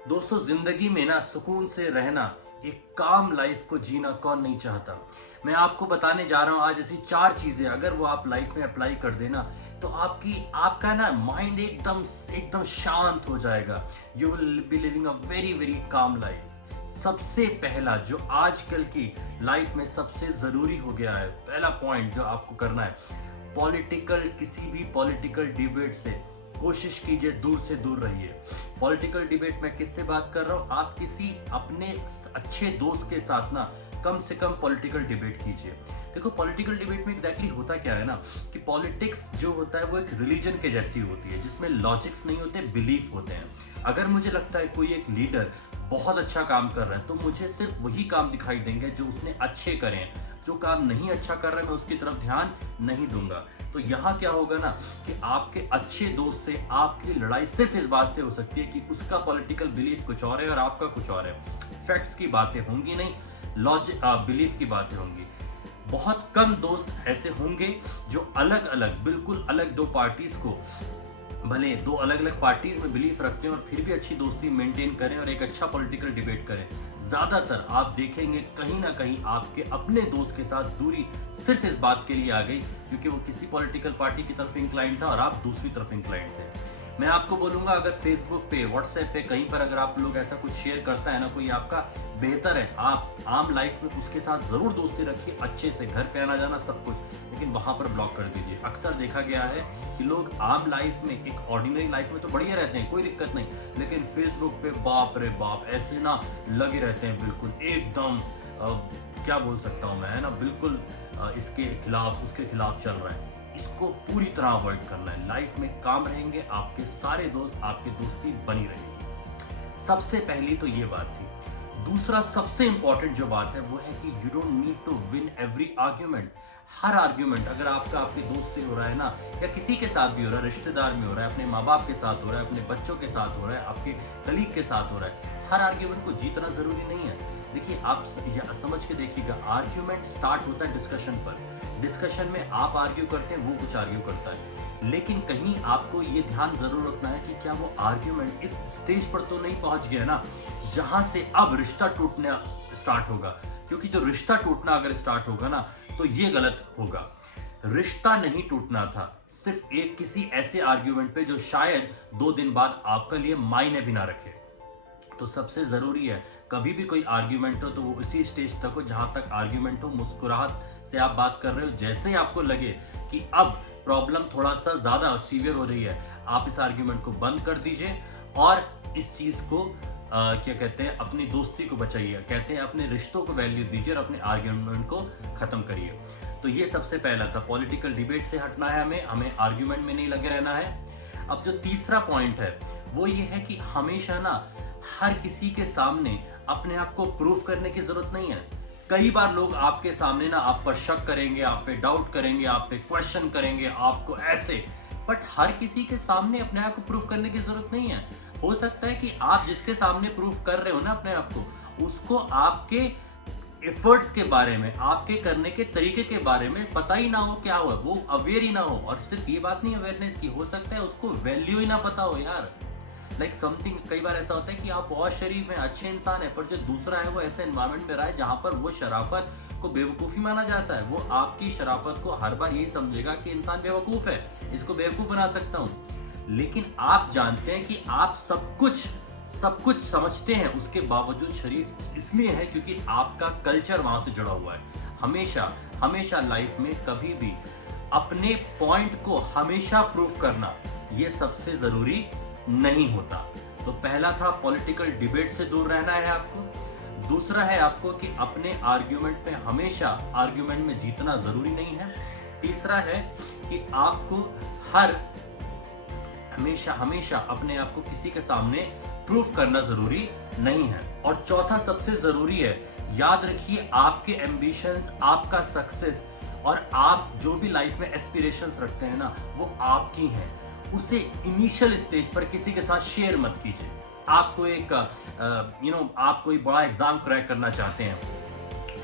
दोस्तों, जिंदगी में ना सुकून से रहना, एक काम लाइफ को जीना कौन नहीं चाहता। मैं आपको बताने जा रहा हूं आज ऐसी 4 चीजें, अगर वो आप लाइफ में अप्लाई कर देना तो आपका ना माइंड एकदम एकदम शांत हो जाएगा। You will be living a very very calm life. सबसे पहला जो आजकल की लाइफ में सबसे जरूरी हो गया है, पहला पॉइंट जो आपको करना है, किसी भी पॉलिटिकल डिबेट से कोशिश कीजिए दूर से दूर रहिए। पॉलिटिकल डिबेट में किससे बात कर रहा हूं, आप किसी अपने अच्छे दोस्त के साथ ना कम से कम पॉलिटिकल डिबेट कीजिए। देखो, पॉलिटिकल डिबेट में एग्जैक्टली होता क्या है ना कि पॉलिटिक्स जो होता है वो एक रिलीजन के जैसी होती है, जिसमें लॉजिक्स नहीं होते, बिलीफ होते हैं। अगर मुझे लगता है कोई एक लीडर बहुत अच्छा काम कर रहा है तो मुझे सिर्फ वही काम दिखाई देंगे जो उसने अच्छे करें। जो काम नहीं अच्छा कर रहा है मैं उसकी तरफ ध्यान नहीं दूंगा। तो यहाँ क्या होगा ना कि आपके अच्छे दोस्त से आपकी लड़ाई सिर्फ इस बात से हो सकती है कि उसका पॉलिटिकल बिलीफ कुछ और है और आपका कुछ और है। फैक्ट्स की बातें होंगी नहीं, लॉजिक बिलीफ की बातें होंगी। बहुत कम दोस्त ऐसे होंगे जो अलग अलग, बिल्कुल अलग दो पार्टीज को, भले दो अलग अलग पार्टीज में बिलीफ रखते हैं और फिर भी अच्छी दोस्ती मेंटेन करें और एक अच्छा पॉलिटिकल डिबेट करें। ज्यादातर आप देखेंगे कहीं ना कहीं आपके अपने दोस्त के साथ दूरी सिर्फ इस बात के लिए आ गई क्योंकि वो किसी पॉलिटिकल पार्टी की तरफ इंक्लाइन था और आप दूसरी तरफ इंक्लाइन थे। मैं आपको बोलूंगा, अगर फेसबुक पे, व्हाट्सएप पे, कहीं पर अगर आप लोग ऐसा कुछ शेयर करता है ना कोई आपका, बेहतर है आप आम लाइफ में उसके साथ जरूर दोस्ती रखिए, अच्छे से, घर पे आना जाना सब कुछ, लेकिन वहां पर ब्लॉक कर दीजिए। अक्सर देखा गया है कि लोग आम लाइफ में, एक ऑर्डिनरी लाइफ में तो बढ़िया रहते हैं, कोई दिक्कत नहीं, लेकिन फेसबुक पे बाप रे बाप ऐसे ना लगे रहते हैं, बिल्कुल एकदम क्या बोल सकता हूँ मैं, है ना, बिल्कुल इसके खिलाफ उसके खिलाफ चल रहा है। इसको पूरी तरह अवॉइड करना है। लाइफ में काम रहेंगे आपके सारे दोस्त, आपकी दोस्ती बनी रहेगी। सबसे पहली तो ये बात थी। दूसरा सबसे इंपॉर्टेंट जो बात है वो है कि you don't need to win every argument. हर आर्ग्यूमेंट अगर आपका आपके दोस्त से हो रहा है ना, या किसी के साथ भी हो रहा है, रिश्तेदार में हो रहा है, अपने माँ बाप के साथ हो रहा है, अपने बच्चों के साथ हो रहा है, आपके कलीग के साथ हो रहा है, हर आर्ग्यूमेंट को जीतना जरूरी नहीं है। देखिए, आप समझ के देखिएगा, आर्ग्यूमेंट स्टार्ट होता है डिस्कशन पर। डिस्कशन में आप आर्ग्यू करते हैं, वो कुछ आर्ग्यू करता है, लेकिन कहीं आपको ये ध्यान जरूर रखना है कि क्या वो आर्ग्यूमेंट इस स्टेज पर तो नहीं पहुंच गया ना जहां से अब रिश्ता टूटना स्टार्ट होगा। क्योंकि जो रिश्ता टूटना अगर स्टार्ट होगा ना तो ये गलत होगा। रिश्ता नहीं टूटना था, सिर्फ एक किसी ऐसे आर्ग्यूमेंट पे जो शायद 2 दिन बाद आपके लिए मायने भी ना रखे। तो सबसे जरूरी है, कभी भी कोई आर्ग्यूमेंट हो तो वो उसी स्टेज तक हो जहां तक आर्ग्यूमेंट हो, मुस्कुराहट से आप बात कर रहे हो। जैसे ही आपको लगे कि अब प्रॉब्लम थोड़ा सा ज्यादा सीवियर हो रही है, आप इस आर्ग्यूमेंट को बंद कर दीजिए और इस चीज को क्या कहते हैं, अपनी दोस्ती को बचाइए, कहते हैं अपने रिश्तों को वैल्यू दीजिए और अपने आर्ग्यूमेंट को खत्म करिए। तो ये सबसे पहला था, पॉलिटिकल डिबेट से हटना है, हमें आर्ग्यूमेंट में नहीं लगे रहना है। अब जो तीसरा पॉइंट है वो ये है कि हमेशा ना हर किसी के सामने अपने आप को प्रूव करने की जरूरत नहीं है। कई बार लोग आपके सामने ना आप पर शक करेंगे, आप पे डाउट करेंगे, आप पे क्वेश्चन करेंगे, आपको ऐसे, बट हर किसी के सामने अपने आप को प्रूव करने की जरूरत नहीं है। हो सकता है कि आप जिसके सामने प्रूव कर रहे हो ना अपने आप को, उसको आपके एफर्ट्स के बारे में, आपके करने के तरीके के बारे में पता ही ना हो क्या हुआ, वो अवेयर ही ना हो। और सिर्फ ये बात नहीं अवेयरनेस की, हो सकता है उसको वैल्यू ही ना पता हो यार। लाइक समथिंग, कई बार ऐसा होता है कि आप बहुत शरीफ हैं, अच्छे इंसान है, पर जो दूसरा है वो ऐसे एनवायरमेंट में रहा है जहां पर वो शराफत को बेवकूफी माना जाता है। वो आपकी शराफत को हर बार यही समझेगा कि इंसान बेवकूफ है, इसको बेवकूफ बना सकता हूं। लेकिन आप जानते हैं कि आप सब कुछ समझते हैं, उसके बावजूद शरीफ इसलिए है क्योंकि आपका कल्चर वहां से जुड़ा हुआ है। हमेशा लाइफ में कभी भी अपने पॉइंट को हमेशा प्रूव करना, ये सबसे जरूरी नहीं होता। तो पहला था पॉलिटिकल डिबेट से दूर रहना है आपको। दूसरा है आपको कि अपने आर्ग्यूमेंट में, हमेशा आर्ग्यूमेंट में जीतना जरूरी नहीं है। तीसरा है कि आपको हमेशा अपने आप को किसी के सामने प्रूफ करना जरूरी नहीं है। और चौथा सबसे जरूरी है, याद रखिए आपके एम्बिशंस, आपका सक्सेस और आप जो भी लाइफ में एस्पिरेशंस रखते हैं ना वो आपकी हैं। उसे इनिशियल स्टेज पर किसी के साथ शेयर मत कीजिए। आप आप कोई बड़ा एग्जाम क्रैक करना चाहते हैं,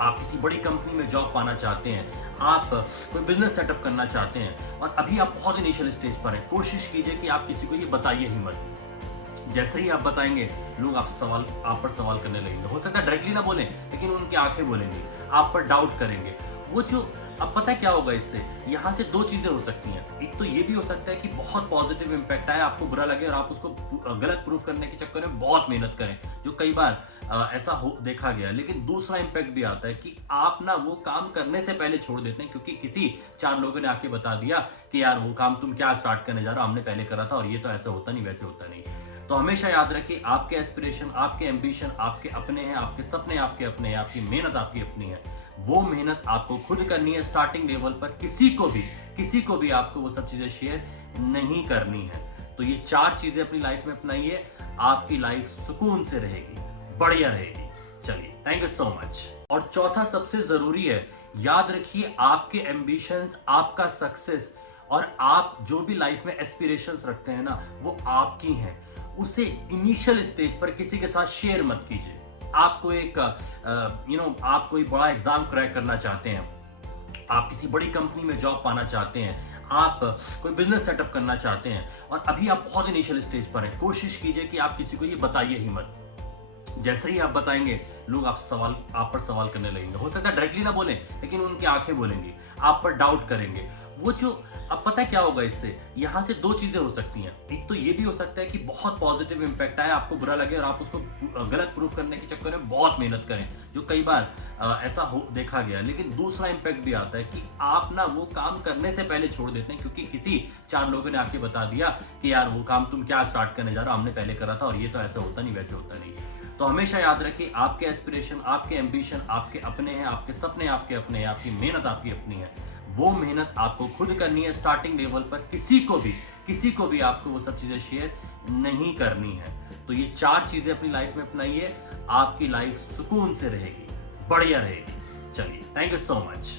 आप किसी बड़ी कंपनी में जॉब पाना चाहते हैं, आप कोई बिजनेस सेटअप करना चाहते हैं और अभी आप बहुत इनिशियल स्टेज पर हैं, कोशिश कीजिए कि आप किसी को ये बताइए ही मत। जैसे ही आप बताएंगे लोग आप पर सवाल करने लगेंगे। हो सकता है डायरेक्टली ना बोलें, लेकिन उनकी आंखें बोलेंगी, आप पर डाउट करेंगे। वो जो अब पता है क्या होगा इससे, यहाँ से दो चीजें हो सकती हैं। एक तो ये भी हो सकता है कि बहुत पॉजिटिव इंपैक्ट आए, आपको बुरा लगे और आप उसको गलत प्रूफ करने के चक्कर में बहुत मेहनत करें, जो कई बार ऐसा हो देखा गया। लेकिन दूसरा इंपैक्ट भी आता है कि आप ना वो काम करने से पहले छोड़ देते हैं, क्योंकि किसी 4 लोगों ने आके बता दिया कि यार वो काम तुम क्या स्टार्ट करने जा रहे हो, हमने पहले करा था और ये तो ऐसा होता नहीं, वैसे होता नहीं। तो हमेशा याद रखिए, आपके एस्पिरेशन, आपके एम्बिशन आपके अपने हैं, आपके सपने आपके अपने हैं, आपकी मेहनत आपकी अपनी है। वो मेहनत आपको खुद करनी है। स्टार्टिंग लेवल पर किसी को भी आपको वो सब चीजें शेयर नहीं करनी है। तो ये 4 चीजें अपनी लाइफ में अपनाइए, आपकी लाइफ सुकून से रहेगी, बढ़िया रहेगी। चलिए, थैंक यू सो मच। और चौथा सबसे जरूरी है, याद रखिए आपके एम्बिशंस, आपका सक्सेस और आप जो भी लाइफ में एस्पिरेशंस रखते हैं ना, वो आपकी हैं। उसे इनिशियल स्टेज पर किसी के साथ शेयर मत कीजिए। आप कोई एक आप कोई बड़ा एग्जाम क्रैक करना चाहते हैं, आप किसी बड़ी कंपनी में जॉब पाना चाहते हैं, आप कोई बिजनेस सेटअप करना चाहते हैं और अभी आप बहुत इनिशियल स्टेज पर हैं, कोशिश कीजिए कि आप किसी को ये बताइए ही मत। जैसे ही आप बताएंगे लोग आप पर सवाल करने लगेंगे। हो सकता है डायरेक्टली ना बोलें, लेकिन उनकी आंखें बोलेंगी, आप पर डाउट करेंगे। वो जो अब पता है क्या होगा इससे, यहाँ से दो चीजें हो सकती हैं। एक तो ये भी हो सकता है कि बहुत पॉजिटिव इंपैक्ट आए, आपको बुरा लगे और आप उसको गलत प्रूफ करने के चक्कर में बहुत मेहनत करें, जो कई बार ऐसा हो देखा गया। लेकिन दूसरा इंपैक्ट भी आता है कि आप ना वो काम करने से पहले छोड़ देते हैं, क्योंकि किसी 4 लोगों ने आके बता दिया कि यार वो काम तुम क्या स्टार्ट करने जा रहे हो, हमने पहले करा था और ये तो ऐसा होता नहीं, वैसे होता नहीं। तो हमेशा याद रखिए, आपके एस्पिरेशन, आपके एम्बिशन आपके अपने हैं, आपके सपने आपके अपने हैं, आपकी मेहनत आपकी अपनी है। वो मेहनत आपको खुद करनी है। स्टार्टिंग लेवल पर किसी को भी आपको वो सब चीजें शेयर नहीं करनी है। तो ये 4 चीजें अपनी लाइफ में अपनाइए, आपकी लाइफ सुकून से रहेगी, बढ़िया रहेगी। चलिए, थैंक यू सो मच।